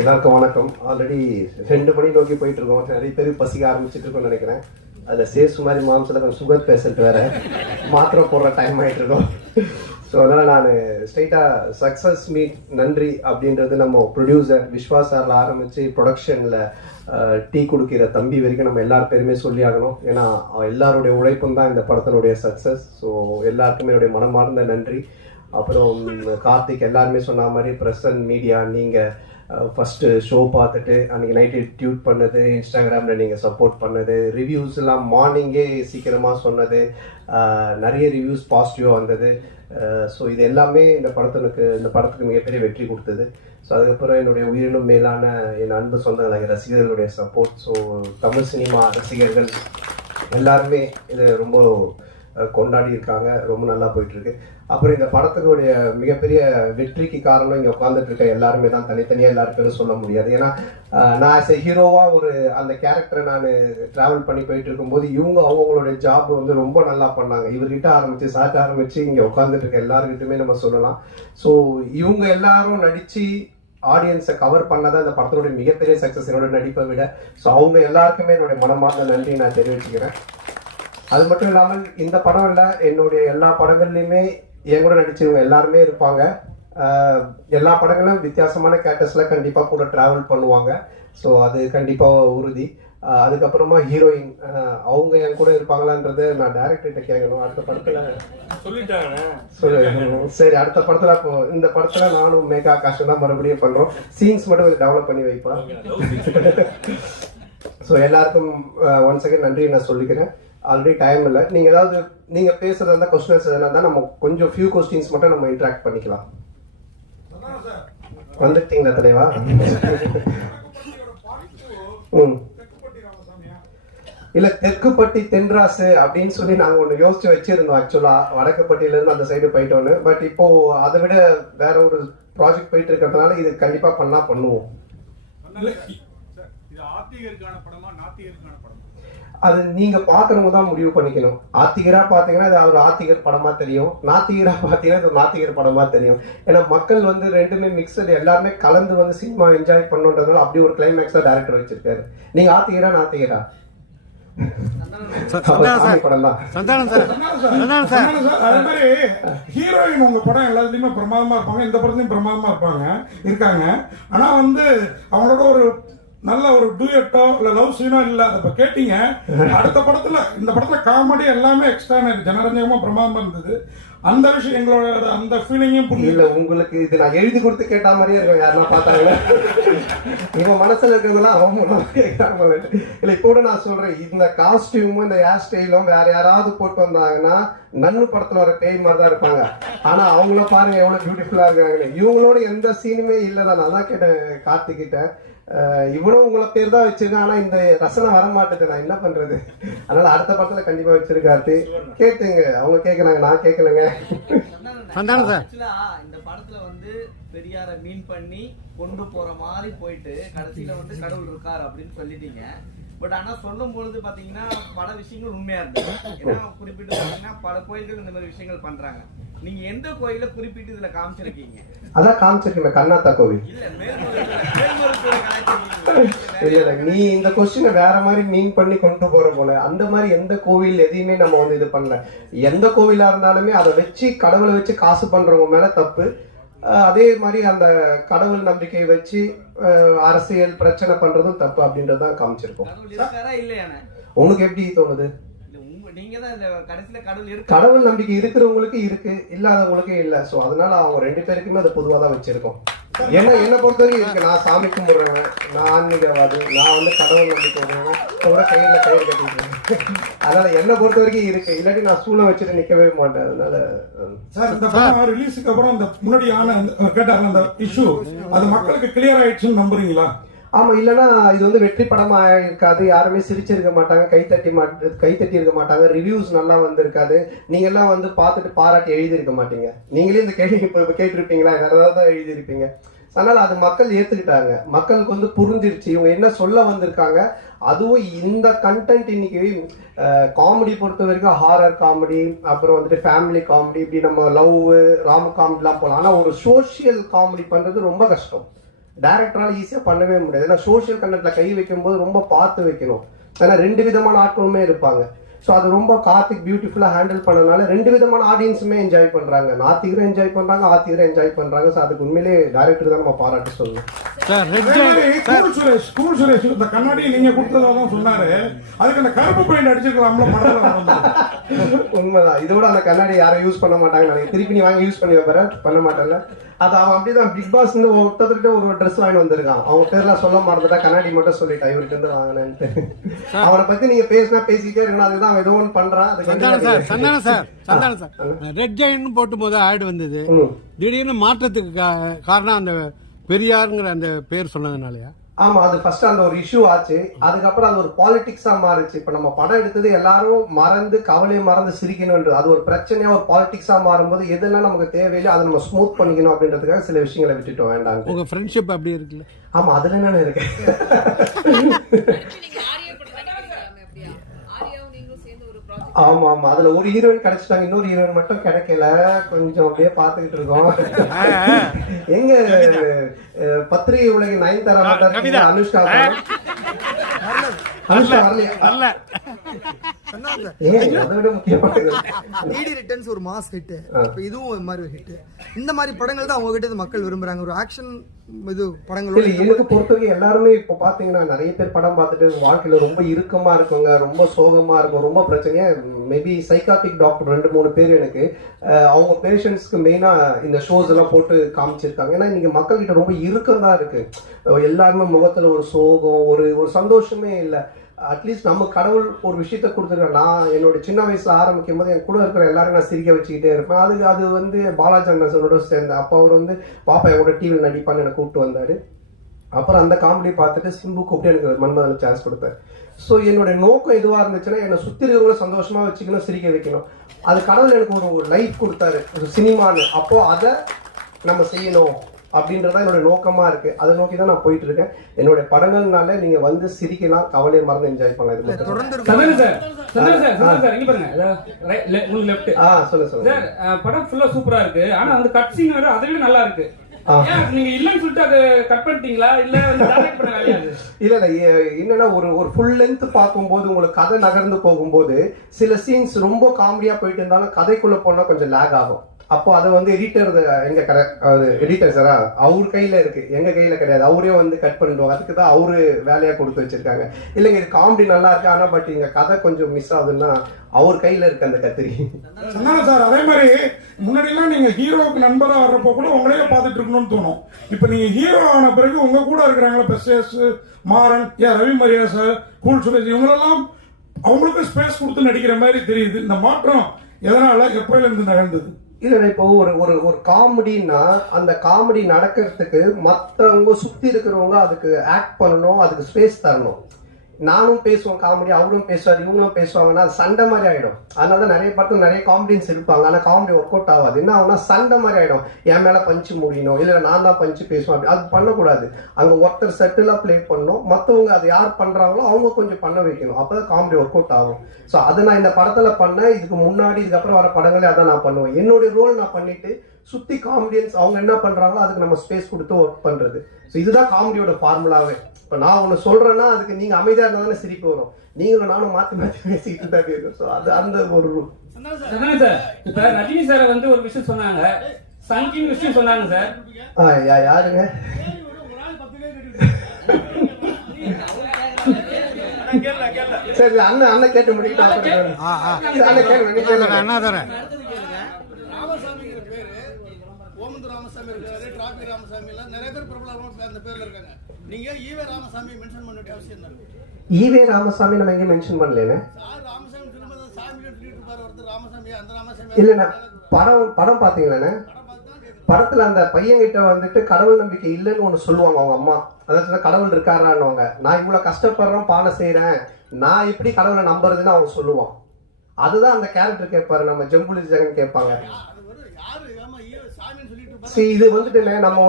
எல்லாருக்கும் வணக்கம். ஆல்ரெடி 2 மணி நோக்கி போயிட்டு இருக்கோம். நிறைய பேர் பசிக்க ஆரம்பிச்சுட்டு இருக்கோம்னு நினைக்கிறேன். அதில் சேசு மாதிரி மாம்சில் கொஞ்சம் சுகர் பேஷண்ட் வேற மாத்திரை போடுற டைம் ஆகிட்டு இருக்கோம். ஸோ அதனால் நான் ஸ்ட்ரைட்டாக சக்ஸஸ் மீட் நன்றி அப்படின்றது நம்ம ப்ரொடியூசர் விஸ்வா சாரில் ஆரம்பித்து ப்ரொடக்ஷனில் டீ கொடுக்கிற தம்பி வரைக்கும் நம்ம எல்லார் பேருமே சொல்லி ஆகணும். ஏன்னா எல்லாருடைய உழைப்பும் தான் இந்த படத்தினுடைய சக்ஸஸ். ஸோ எல்லாருக்குமே என்னுடைய மனமார்ந்த நன்றி. அப்புறம் கார்த்திக் எல்லாருமே சொன்ன மாதிரி பிரசன்ட் மீடியா, நீங்கள் ஃபஸ்ட்டு ஷோ பார்த்துட்டு அன்றைக்கி நைட்டு டியூட் பண்ணது, இன்ஸ்டாகிராமில் நீங்கள் சப்போர்ட் பண்ணது, ரிவ்யூஸ் எல்லாம் மார்னிங்கே சீக்கிரமாக சொன்னது, நிறைய ரிவ்யூஸ் பாசிட்டிவாக வந்தது. ஸோ இது எல்லாமே இந்த படத்துக்கு மிகப்பெரிய வெற்றி கொடுத்தது. ஸோ அதுக்கப்புறம் என்னுடைய உயிரினும் மேலான என் அன்பு சொந்தங்கள் ரசிகர்களுடைய சப்போர்ட். ஸோ தமிழ் சினிமா ரசிகர்கள் எல்லாருமே இது ரொம்ப கொண்டாடி இருக்காங்க. ரொம்ப நல்லா போயிட்டுருக்கு. அப்புறம் இந்த படத்துக்குடைய மிகப்பெரிய வெற்றிக்கு காரணம் இங்கே உட்காந்துட்டு இருக்க எல்லாருமே தான். தனித்தனியாக எல்லாரும் பேரும் சொல்ல முடியாது. ஏன்னா நான் ஆஸ் எ ஹீரோவாக அந்த கேரக்டரை நான் ட்ராவல் பண்ணி போயிட்டு இருக்கும்போது இவங்க அவங்களுடைய ஜாப் வந்து ரொம்ப நல்லா பண்ணாங்க. இவர்கிட்ட ஆரம்பித்து சாட்ட ஆரம்பித்து இங்கே உட்காந்துட்டு இருக்க எல்லாருக்கிட்டுமே நம்ம சொல்லலாம். ஸோ இவங்க எல்லாரும் நடித்து ஆடியன்ஸை கவர் பண்ணதான் இந்த படத்தினுடைய மிகப்பெரிய சக்ஸஸ், என்னோட நடிப்பை விட. ஸோ அவங்க எல்லாருக்குமே என்னுடைய மனமார்ந்த நன்றி நான் தெரிவிச்சுக்கிறேன். அது மட்டும் இல்லாமல் இந்த படம் இல்லை, என்னுடைய எல்லா படங்கள்லையுமே என் கூட நடிச்சவங்க எல்லாருமே இருப்பாங்க. எல்லா படங்களும் வித்தியாசமான கேரக்டர்ஸில் கண்டிப்பாக கூட ட்ராவல் பண்ணுவாங்க. ஸோ அது கண்டிப்பாக உறுதி. அதுக்கப்புறமா ஹீரோயின் அவங்க என் கூட இருப்பாங்களான்றது நான் டைரக்டர்கிட்ட கேட்கணும். அடுத்த படத்தில் சரி, அடுத்த படத்தில் இந்த படத்தில் நானும் மேகா ஆகாஷ் தான் மறுபடியும் பண்ணுறோம். சீன்ஸ் மட்டும் கொஞ்சம் டெவலப் பண்ணி வைப்பா. ஸோ எல்லாருக்கும் ஒன் செகண்ட் நன்றி நான் சொல்லிக்கிறேன். ஆல்ரெடி டைம் இல்லை. நீங்கள் பேசுறதா இருந்தால் கொஸ்டின்ஸ் எதனா இருந்தால் நம்ம கொஞ்சம் ஃபியூ கொஸ்டின்ஸ் மட்டும் நம்ம இன்ட்ராக்ட் பண்ணிக்கலாம். வந்துட்டீங்களா தலைவா? இல்ல தெற்குப்பட்டி தென்ராசு அப்படின்னு சொல்லி நாங்க ஒண்ணு யோசிச்சு வச்சிருந்தோம். ஆக்சுவலா வடக்குப்பட்டியில இருந்து அந்த சைடு போயிட்டோன்னு. பட் இப்போ அதை விட வேற ஒரு ப்ராஜெக்ட் போயிட்டு இருக்கிறதுனால இது கண்டிப்பா பண்ணுவோம். அது நீங்க பாக்குறவங்க தான் முடிவு பண்ணிக்கணும். ஆத்திகரா பாத்தீங்கன்னா இது ஒரு ஆத்திகர் படமா தெரியும், நாத்திகரா பாத்தீங்கன்னா இது நாத்திகர் படமா தெரியும். ஏன்னா மக்கள் ரெண்டுமே மிக்சட், எல்லாருமே கலந்து சினிமா என்ஜாய் பண்ணுன்றதுனால அப்படி ஒரு கிளைமேக்ஸா டைரக்டர் வச்சிருக்காரு. நீங்க ஆத்திகரா நாத்திகரா? ஹீரோயின் உங்க படம் எல்லாத்துலயுமே பிரமாதமா இருப்பாங்க, இந்த படத்துலயும் பிரமாதமா இருக்காங்க. ஆனா அவங்களோட ஒரு நல்ல ஒரு டூயட்டோ இல்ல லவ் சீனோ இல்ல. இப்ப கேட்டீங்க அடுத்த படத்துல, இந்த படத்துல காமெடி எல்லாமே எக்ஸ்ட்ரா ஜனரஞ்சகமா பிரமாதமா இருந்தது. அந்த விஷயம் எங்களோட அந்த ஃபீலிங்கும் புரியல. உங்களுக்கு இது நான் எழுதி கொடுத்து கேட்ட மாதிரியே இருக்கும். யாருன்னா பார்த்தாங்களா இவங்க மனசுல இருக்கிறதுலாம் அவங்க கேட்காம இல்ல. இப்போ கூட நான் சொல்றேன், இந்த காஸ்டியூமும் இந்த ஹேர் ஸ்டைலும் வேற யாராவது போட்டு வந்தாங்கன்னா நன்னு படத்துல வர பேய் மாதிரி தான் இருப்பாங்க. ஆனா அவங்கள பாருங்க எவ்வளவு பியூட்டிஃபுல்லா இருக்காங்க. இவங்களோட எந்த சீனுமே இல்லதான். நான் தான் கேட்டேன் கார்த்திகிட்ட, இவ்வளவு உங்களை பேர் தான் வச்சிருக்கேன், ஆனா இந்த ரசனை வர மாட்டேது, நான் என்ன பண்றது? அதனால அடுத்த படத்துல கண்டிப்பா வச்சிருக்காரு. கேட்டுங்க, அவங்க கேக்குறாங்க, நான் கேட்கலங்க. இந்த படத்துல பெரியார மீன் பண்ணி கொண்டு போற மாதிரி போயிட்டு கடைசியில கடவுள் இருக்கார் அப்படின்னு சொல்லிட்டீங்க. பட் ஆனா சொல்லும் பொழுது பாத்தீங்கன்னா பல விஷயங்கள் உண்மையா இருந்தது. ஏன்னா குறிப்பிட்டு பாத்தீங்கன்னா பல கோயில்கள் இந்த மாதிரி விஷயங்கள் பண்றாங்க. நீங்க எந்த கோயில குறிப்பிட்டு இதுல காமிச்சிருக்கீங்க? அதான் காமிச்சிருக்கீங்க, கர்நாடகா கோவில். இல்ல நீ இந்த கொஸ்டினை வேற மாதிரி மீன் பண்ணி கொண்டு போற போல. அந்த மாதிரி எந்த கோவில் எதையுமே நம்ம இது பண்ணல. எந்த கோவிலா இருந்தாலுமே அதை வச்சு கடவுளை வச்சு காசு பண்றவங்க மேல தப்பு. அதே மாதிரி அந்த கடவுள் நம்பிக்கையை வச்சு அரசியல் பிரச்சனை பண்றதும் தப்பு அப்படின்றதான் காமிச்சிருக்கோம். உனக்கு எப்படி தோணுது? கடவுள் நம்பிக்கை இருக்கிறவங்களுக்கு இருக்கு, இல்லாதவங்களுக்கு இல்ல. சோ அதனால அவங்க 2 பேருக்குமே அதை பொதுவா தான் வச்சிருக்கோம். ஏன்னா என்ன பொறுத்தவரைக்கும் இருக்கு, நான் சாமி கும்பிடுறேன், நான் ஆன்மீகவாதி, நான் கடவுள் நம்பிக்கை விடுறேன், கையில கயிறு கட்டிட்டு. அதனால என்ன பொறுத்த வரைக்கும் இருக்கு. இல்லாட்டி நான் சூழ வச்சுட்டு நிக்கவே மாட்டேன். அதனால சார் இந்த படம் ரிலீஸுக்கு அப்புறம் இந்த முன்னாடியான கேட்டாங்க அந்த இஷ்யூ, அது மக்களுக்கு கிளியர் ஆயிடுச்சுன்னு நம்புறீங்களா? ஆமா, இல்லைன்னா இது வெற்றி படமா இருக்காது. யாருமே சிரிச்சிருக்க மாட்டாங்க, கைத்தட்டி இருக்க மாட்டாங்க, ரிவ்யூஸ் நல்லா வந்திருக்காது. நீங்க எல்லாம் பார்த்துட்டு பாராட்டி எழுதியிருக்க மாட்டீங்க. நீங்களே இந்த கேள்வி கேட்டிருப்பீங்களா? வேற ஏதாவது தான் எழுதியிருப்பீங்க. அதனால அது மக்கள் ஏத்துக்கிட்டாங்க. மக்களுக்கு புரிஞ்சிருச்சு இவங்க என்ன சொல்ல வந்திருக்காங்க. அதுவும் இந்த கண்டென்ட் இன்னைக்கு காமெடி பொறுத்த வரைக்கும் ஹாரர் காமெடி, அப்புறம் ஃபேமிலி காமெடி, இப்படி நம்ம லவ் ராம காமெடிலாம் போகலாம். ஆனா ஒரு சோசியல் காமெடி பண்றது ரொம்ப கஷ்டம். டைரக்டரால ஈஸியா பண்ணவே முடியாது. ஏன்னா சோஷியல் கண்டென்ட்ல கை வைக்கும் போது ரொம்ப பார்த்து வைக்கணும். ஏன்னா 2 விதமான ஆட்களுமே இருப்பாங்க. ஸோ அது ரொம்ப கார்த்திக் பியூட்டிஃபுல்லா ஹேண்டில் பண்ணதுனால 2 விதமான ஆடியன்ஸுமே என்ஜாய் பண்றாங்க. நாத்திகரும் என்ஜாய் பண்றாங்க, ஆத்திகரும் என்ஜாய் பண்றாங்க. ஸோ அதுக்கு உண்மையிலே டைரக்டர் தான் நம்ம பாராட்டு சொல்லணும். கூல் சுரேஷ் இந்த கண்ணாடி நீங்க கொடுத்ததான் சொன்னாரு. அதுக்கு அந்த கருப்பு பெயிண்ட் அடிச்சிருக்கலாம்ல படத்துல. உண்மைதான். இதோட அந்த கண்ணாடி யாரும் யூஸ் பண்ண மாட்டாங்க. திருப்பி நீ வாங்கி யூஸ் பண்ணி வைப்பற பண்ண மாட்டேன்ல. அது அவன் அப்படிதான் பிக் பாஸ் ஒருத்தர்கிட்ட ஒரு ட்ரெஸ் வாங்கி வந்திருக்கான். அவங்க பேர்லாம் சொல்ல மறந்துட்டா, கண்ணாடி மட்டும் சொல்லிட்டா இவர்கிட்ட இருந்து வாங்கினேன்ட்டு. அவனை பத்தி நீங்க பேசிட்டே இருக்கணும். அதுதான் ஏதோ ஒன்று பண்றான். ரெட் ஜெயின் போட்டும் போது ஆட் வந்தது. திடீர்னு மாற்றத்துக்கு காரணம் அந்த பெரியாருங்கிற அந்த பேர் சொன்னதுனாலயா? ஆமா, அது ஃபர்ஸ்ட் அந்த ஒரு இஷ்யூ ஆச்சு. அதுக்கப்புறம் அது ஒரு பாலிடிக்ஸா மாறுச்சு. இப்ப நம்ம படம் எடுத்தது எல்லாரும் மறந்து கவலையை மறந்து சிரிக்கணும்ன்றது அது ஒரு பிரச்சனையா ஒரு பாலிடிக்ஸா மாறும்போது எதெல்லாம் நமக்கு தேவையில்லை அதை நம்ம ஸ்மூத் பண்ணிக்கணும் அப்படின்றதுக்காக சில விஷயங்களை விட்டுட்டோம். வேண்டாம். உங்க ஃப்ரெண்ட்ஷிப் அப்படி இருக்குல்ல? ஆமா, அதுல என்ன இருக்கு. ஆமா ஆமா, அதுல ஒரு ஹீரோயின் கிடைச்சிட்டாங்க, இன்னொரு ஹீரோயின் மட்டும் கிடைக்கல. கொஞ்சம் அப்படியே பாத்துக்கிட்டு இருக்கோம். எங்க பத்திரிகை உலகின் நயன்தாரா மட்டும் அனுஷ்கா ஒரு மாஸ் ஹிட். இதுவும் மாதிரி ஹிட். இந்த மாதிரி படங்கள் தான் அவங்க கிட்ட மக்கள் விரும்புறாங்க. ஒரு ஆக்ஷன் இது படங்கள் எனக்கு பொறுத்தவரைக்கும் எல்லாருமே இப்போ பாத்தீங்கன்னா நிறைய பேர் படம் பார்த்துட்டு வாழ்க்கையில ரொம்ப இறுக்கமா இருக்குங்க, ரொம்ப சோகமா இருக்கும், ரொம்ப பிரச்சனையா. மேபி சைக்காட்ரிக் டாக்டர் 2-3 பேர் எனக்கு அவங்க பேஷண்ட்ஸ்க்கு மெயினா இந்த ஷோஸ் எல்லாம் போட்டு காமிச்சிருக்காங்க. ஏன்னா இன்னைக்கு மக்கள் கிட்ட ரொம்ப இறுக்கம் தான் இருக்கு. எல்லாருமே முகத்துல ஒரு சோகம், ஒரு சந்தோஷமே இல்லை. அட்லீஸ்ட் நம்ம கடவுள் ஒரு விஷயத்த கொடுத்துருக்கேன். நான் என்னோட சின்ன வயசுல ஆரம்பிக்கும் போது என் கூட இருக்கிற எல்லாரும் நான் சிரிக்க வச்சுக்கிட்டே இருப்பேன். அது பாலாஜி அண்ணனோட சேர்ந்த அப்போ அவர் பாப்பா எங்களோட டிவியில் நடிப்பான்னு எனக்கு கூப்பிட்டு வந்தாரு. அப்புறம் அந்த காமெடி பார்த்துட்டு சிம்பு கூப்பிட்டு எனக்கு மன்மதன் சான்ஸ் கொடுத்தாரு. ஸோ என்னோட நோக்கம் எதுவாக இருந்துச்சுன்னா என்னை சுற்றி இருக்கிறவங்கள சந்தோஷமா வச்சுக்கணும், சிரிக்க வைக்கணும். அது கடவுள் எனக்கு ஒரு லைஃப் கொடுத்தாரு, ஒரு சினிமான்னு. அப்போ அதை நம்ம செய்யணும் அப்படின்றதான் என்னோட நோக்கமா இருக்கு. அதை நோக்கி தான் நான் போயிட்டு இருக்கேன். என்னோட படங்கள்னால நீங்க சிரிக்கலாம், கவலையை மறந்து என்ஜாய் பண்ணலாம். இது சொல்லுங்க. படம் ஃபுல்லா சூப்பரா இருக்கு. ஆனா அந்த கட் சீன் வேற அதை விட நல்லா இருக்கு. நீங்க இல்லன்னு சொல்லிட்டு அதை கட் பண்ணிட்டீங்களா இல்ல டைரக்ட் பண்ண வேலையா? இல்ல என்னன்னா ஒரு ஃபுல் லென்த் பார்க்கும்போது உங்களுக்கு கதை நகர்ந்து போகும்போது சில சீன்ஸ் ரொம்ப காமெடியா போயிட்டு இருந்தாலும் கதைக்குள்ள போனா கொஞ்சம் லேக் ஆகும். அப்போ அதை எடிட்டர் எங்க எடிட்டர் சாரா அவர் கையில இருக்கு, எங்க கையில கிடையாது. அவரே கட் பண்ணிடுவாங்க. அதுக்கு தான் அவரு வேலையா கொடுத்து வச்சிருக்காங்க. இல்லைங்க இது காமெடி நல்லா இருக்கு, ஆனா பட் இங்க கதை கொஞ்சம் மிஸ் ஆகுதுன்னா அவர் கையில இருக்கு அந்த கத்திரி. சார் அதே மாதிரி முன்னாடி எல்லாம் நீங்க ஹீரோவுக்கு நண்பரா வர்றப்போ கூட உங்களையே பார்த்துட்டு இருக்கணும்னு தோணும். இப்ப நீங்க ஹீரோ ஆன பிறகு உங்க கூட இருக்கிறாங்களா பெஸ்டேஸ், மாறன், ரவி மரியா சார், கூல் சுரேஷ், இவங்களெல்லாம் அவங்களுக்கும் ஸ்பேஸ் கொடுத்து நடிக்கிற மாதிரி தெரியுது. இந்த மாற்றம் எதனால எப்பயில இருந்து நிகழ்ந்தது? இல்ல இப்போ ஒரு காமெடினா அந்த காமெடி நடக்கிறதுக்கு மற்றவங்க சுத்தி இருக்கிறவங்க அதுக்கு ஆக்ட் பண்ணணும், அதுக்கு ஸ்பேஸ் தரணும். நானும் பேசுவேன் காமெடி, அவரும் பேசுவார், இவங்களும் பேசுவாங்கன்னா அது சண்டை மாதிரி ஆயிடும். அதனாலதான் நிறைய படத்துல நிறைய காமெடியன்ஸ் இருப்பாங்க, ஆனா காமெடி ஒர்க் அவுட் ஆகாது. என்ன ஆகுனா சண்டை மாதிரி ஆயிடும். என் மேல பஞ்சு முடியணும், இல்ல நான் தான் பஞ்சு பேசுவேன், அப்படி அது பண்ணக்கூடாது. அங்க ஒருத்தர் செட்டிலா பிளே பண்ணணும், மத்தவங்க அது யார் பண்றாங்களோ அவங்க கொஞ்சம் பண்ண வைக்கணும். அப்பதான் காமெடி ஒர்க் அவுட் ஆகும். ஸோ அதை நான் இந்த படத்துல பண்ணேன். இதுக்கு முன்னாடி இதுக்கப்புறம் வர படங்களே அதான் நான் பண்ணுவேன். என்னுடைய ரோல் நான் பண்ணிட்டு சுத்தி காமெடியன்ஸ் அவங்க என்ன பண்றாங்களோ அதுக்கு நம்ம ஸ்பேஸ் கொடுத்து ஒர்க் பண்றது. ஸோ இதுதான் காமெடியோட ஃபார்முலாவே. இப்ப நான் ஒண்ணு சொல்றேன்னா அதுக்கு நீங்க அமைதியா இருந்தா தானே சிரிப்பு வரும். நீங்களும் நானும் மாத்தி மாத்தி பேசிட்டு தான் இருக்கும். ஸோ அது அந்த ஒரு ரூல். இப்ப ரஜினி சார் ஒரு விஷயம் சொன்னாங்க, சங்கிங் விஷயம் சொன்னாங்க சார். யாருங்க? சரி அண்ணன் கேட்டு முடிக்கிட்டு அண்ணன் கேட்டு அண்ணா தரேன். ராமசாமி இருக்காரு, டிராபி ராமசாமி எல்லாம் நிறைய பேர் பிரபலமா அந்த பேர்ல இருக்காங்க. நீங்க ஈவே ராமசாமி மென்ஷன் பண்ண வேண்டிய அவசியம் இல்லை. ஈவே ராமசாமி நம்ம எங்க மென்ஷன் பண்ணல. ராமசாமி திரும்ப சாமி சொல்லிட்டு இருப்பாரு ஒருத்தர், ராமசாமி அந்த ராமசாமி இல்ல. படம் பாத்தீங்களா? படத்துல அந்த பையன் கிட்ட கடவுள் நம்பிக்கை இல்லைன்னு ஒண்ணு சொல்லுவாங்க அவங்க அம்மா. அதாவது கடவுள் இருக்காரான்னு. நான் இவ்வளவு கஷ்டப்படுறேன், பானை செய்யறேன், நான் எப்படி கடவுளை நம்புறதுன்னு அவங்க சொல்லுவான். அதுதான் அந்த கேரக்டர் கேட்பாரு. நம்ம ஜம்புலி ஜெகன் கேட்பாங்க. இது நம்ம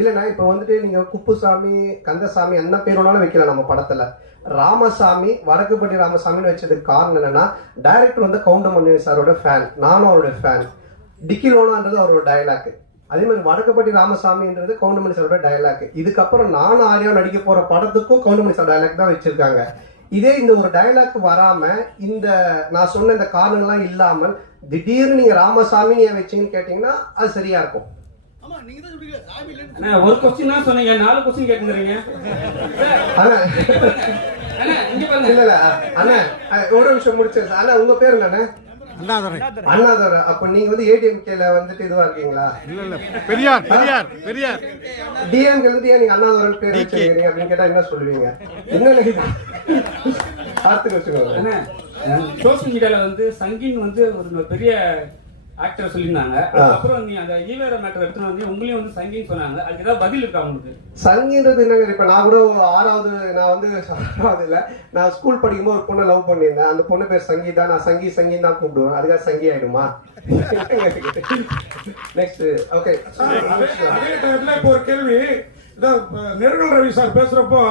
இல்லைண்ணா இப்ப நீங்க குப்புசாமி, கந்தசாமி என்ன பேர் வேணாலும் வைக்கலாம் நம்ம படத்துல. ராமசாமி, வடக்குப்பட்டி ராமசாமின்னு வச்சதுக்கு காரணம் என்னன்னா டைரக்டர் கவுண்டமணி சாரோட ஃபேன், நானும் அவரோட ஃபேன். டிக்கிலோனான்றது அவரோட டயலாக். அதே மாதிரி வடக்குப்பட்டி ராமசாமின்றது கவுண்டமணி சாரோட டயலாக். இதுக்கப்புறம் நான் ஆர்யா நடிக்க போற படத்துக்கும் கவுண்டமணி சார் டயலாக் தான் வச்சிருக்காங்க. இதே இந்த ஒரு டயலாக் வராம இந்த நான் சொன்ன இந்த காரணங்கள்லாம் இல்லாமல் திடீர்னு நீங்க ராமசாமி ஏன் வச்சீங்கன்னு கேட்டீங்கன்னா அது சரியா இருக்கும். ஆமா நீங்க தான் சொல்றீங்க சாமி இல்லன்னு. அண்ணா ஒரு கொஸ்டின் தான் சொன்னீங்க, 4 கொஸ்டின் கேட்டுறீங்க. ஆனா அண்ணா இங்க பாருங்க. இல்ல இல்ல அண்ணா ஒரு நிமிஷம் முடிச்சேன் அண்ணா. உங்க பேரு என்னண்ணே? அண்ணாதுரை. அண்ணாதுரை. அப்ப நீங்க வந்து ஏடிஎம்கேல வந்துட்டு இதுவா இருக்கீங்களா? இல்ல இல்ல பெரியார் பெரியார் பெரியார் டிஎம்கே இருந்து ஏன் நீங்க அண்ணாதுரை பேர் வச்சிருக்கீங்க அப்படின்னு கேட்டா என்ன சொல்லுவீங்க? என்ன பார்த்து வச்சுக்கோங்க. அண்ணா சோசியல் மீடியால வந்து சங்கின் வந்து ஒரு பெரிய ஆக்டர் சொல்லியிருந்தாங்க. அதுக்கப்புறம் நீ அந்த ஈவேர மேட்டர் எடுத்துட்டு வந்து உங்களையும் வந்து சங்கின்னு சொன்னாங்க. அதுக்கு ஏதாவது பதில் இருக்கா உங்களுக்கு? சங்கின்றது என்னங்க? இப்ப நான் கூட 6வது நான் வந்து 6வது இல்ல நான் ஸ்கூல் படிக்கும்போது ஒரு பொண்ணை லவ் பண்ணியிருந்தேன். அந்த பொண்ணு பேர் சங்கீதா. நான் சங்கின்னு தான் கூப்பிடுவேன். அதுக்காக சங்கி ஆயிடுமா? Next okay. அதே டைம்ல இப்போ ஒரு கேள்வி. நெருங்கல் ரவி சார் பேசுறப்போ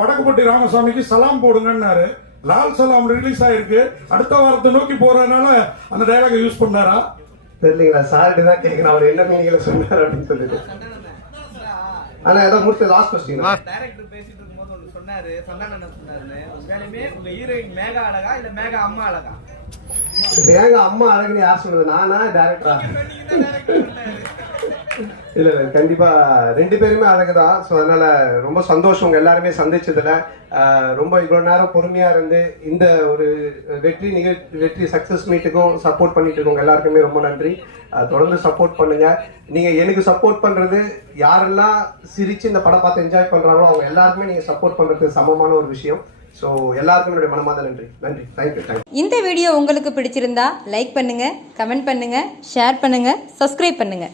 வடக்குப்பட்டி ராமசாமிக்கு சலாம் போடுங்கன்னாரு. லால் சலாம் ரிலீஸ் ஆயிருக்கு. அடுத்த வாரத்தை நோக்கி போறதுனால அந்த டயலாக் யூஸ் பண்ணாரா தெரியலீங்களா? சார்ட்டு தான் கேட்கிறேன் அவர் என்ன மீனிங்ல சொன்னார் அப்படின்னு சொல்லிட்டு. ஆனா ஏதாவது முடிச்ச லாஸ்ட் கொஸ்டின். டைரக்டர் பேசிட்டு இருக்கும்போது ஒன்று சொன்னாரு, சந்தானம் சொன்னாரு, உண்மையாலுமே உங்க ஹீரோயின் மேகா அழகா இல்ல மேகா அம்மா அழகா? மேகா அம்மா அழகுன்னு யார் சொன்னது? நானா டைரக்டரா? இல்ல இல்ல கண்டிப்பா 2 பேருமே அழகுதான். ஸோ அதனால ரொம்ப சந்தோஷம் உங்க எல்லாருமே சந்திச்சதுல. ரொம்ப இவ்வளவு நேரம் பொறுமையா இருந்து இந்த ஒரு வெற்றி சக்சஸ் மீட்டுக்கும் சப்போர்ட் பண்ணிட்டு இருக்கவங்க எல்லாருக்குமே ரொம்ப நன்றி. தொடர்ந்து சப்போர்ட் பண்ணுங்க. நீங்க எனக்கு சப்போர்ட் பண்றது யாரெல்லாம் சிரிச்சு இந்த படம் பார்த்து என்ஜாய் பண்றாங்களோ அவங்க எல்லாருக்குமே நீங்க சப்போர்ட் பண்றது சமமான ஒரு விஷயம். ஸோ எல்லாருக்கும் என்னுடைய மனமார்ந்த நன்றி. தேங்க்யூ. இந்த வீடியோ உங்களுக்கு பிடிச்சிருந்தா லைக் பண்ணுங்க, கமெண்ட் பண்ணுங்க, ஷேர் பண்ணுங்க, சப்ஸ்கிரைப் பண்ணுங்க.